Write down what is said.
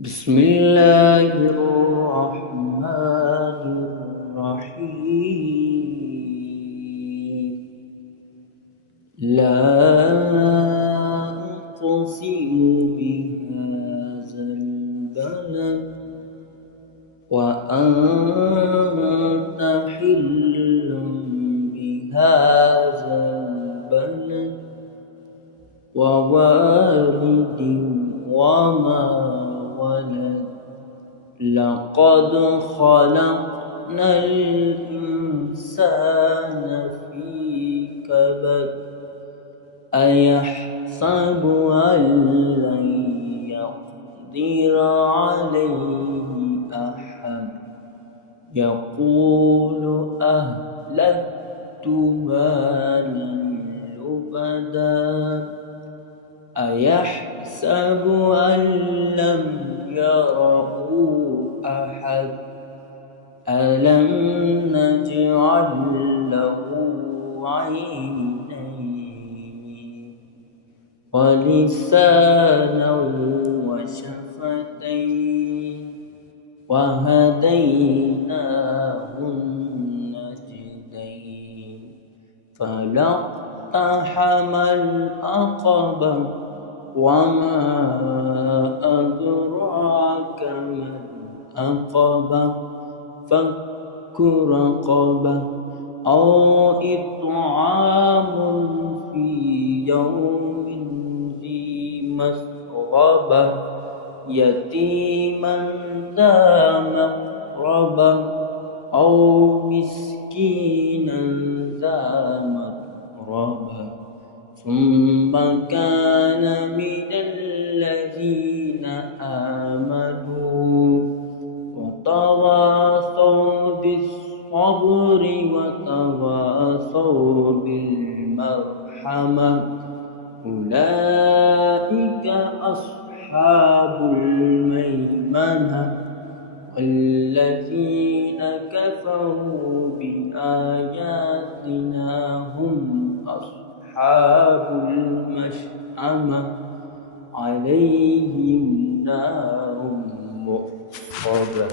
بسم الله الرحمن الرحيم. لا أقسم بهذا البلد وأنت حل بهذا البلد ووالد وما ولد. لقد خلقنا الإنسان في كبد. أيحسب أن لن يقدر عليه أحد. يقول أهلكت مالا لبدا. أيحسب أن لم يره أحد. ألم نجعل له عينين ولسانا وشفتين وهديناه النجدين. فلاقتحم العقبة وما أدراك ما العقبة. فك رقبة أو إطعام في يوم ذي مسغبة يتيما ذا مقربة أو مسكينا ذا متربة. ثم كان من الذين آمنوا وتواصوا بالصبر وتواصوا بالمرحمة. أولئك أصحاب الميمنة. والذين كفروا بآياتنا هم أصحاب المشأمة. عليهم نار مؤصدة.